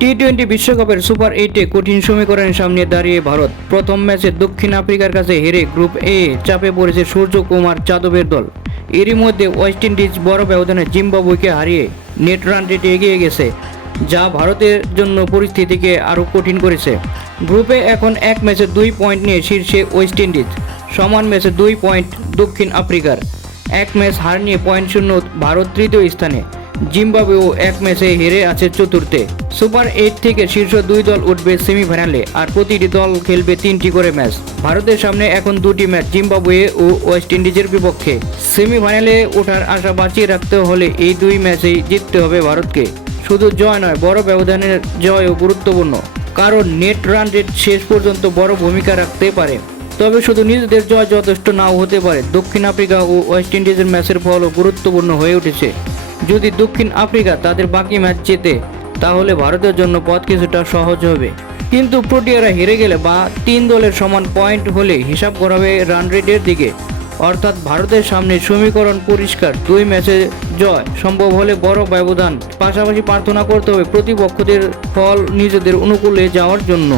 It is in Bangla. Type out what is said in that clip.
টি-20 বিশ্বকাপের সুপার 8-এ কঠিন সমীকরণের সামনে দাঁড়িয়ে ভারত প্রথম ম্যাচে দক্ষিণ আফ্রিকার কাছে হেরে গ্রুপ এ চাপে পড়েছে সূর্যকুমার যাদবের দল। এরই মধ্যে ওয়েস্ট ইন্ডিজ বড় ব্যবধানে জিম্বাবুয়েকে হারিয়ে নেট রান রেটে এগিয়ে গেছে, যা ভারতের জন্য পরিস্থিতিকে আরও কঠিন করেছে। গ্রুপে এখন এক ম্যাচে 2 পয়েন্ট নিয়ে শীর্ষে ওয়েস্ট ইন্ডিজ, সমান ম্যাচে 2 পয়েন্ট দক্ষিণ আফ্রিকার, এক ম্যাচ হার নিয়ে পয়েন্ট শূন্য ভারত তৃতীয় স্থানে, জিম্বাবুয়েও এক ম্যাচে হেরে আছে চতুর্থে। সুপার 8 থেকে শীর্ষ 2 দল উঠবে সেমিফাইনালে, আর প্রতিটি দল খেলবে 3টি করে ম্যাচ। ভারতের সামনে এখন 2টি ম্যাচ জিম্বাবুয়ে ও ওয়েস্ট ইন্ডিজের বিপক্ষে। সেমিফাইনালে ওঠার আশা বাঁচিয়ে রাখতে হলে এই 2 ম্যাচেই জিততে হবে ভারতকে। শুধু জয় নয়, বড় ব্যবধানের জয়ও গুরুত্বপূর্ণ, কারণ নেট রান রেট শেষ পর্যন্ত বড় ভূমিকা রাখতে পারে। তবে শুধু নিজেদের জয় যথেষ্ট নাও হতে পারে, দক্ষিণ আফ্রিকা ও ওয়েস্ট ইন্ডিজের ম্যাচের ফলও গুরুত্বপূর্ণ হয়ে উঠেছে। যদি দক্ষিণ আফ্রিকা তাদের বাকি ম্যাচ জেতে, তাহলে ভারতের জন্য পথ কিছুটা সহজ হবে। কিন্তু প্রোটিয়ারা হেরে গেলে বা 3 দলের সমান পয়েন্ট হলে হিসাব করাবে রান রেটের দিকে। অর্থাৎ ভারতের সামনে সমীকরণ পরিষ্কার, 2 ম্যাচে জয়, সম্ভব হলে বড় ব্যবধান। পাশাপাশি প্রার্থনা করতে হবে প্রতিপক্ষদের ফল নিজেদের অনুকূলে যাওয়ার জন্য।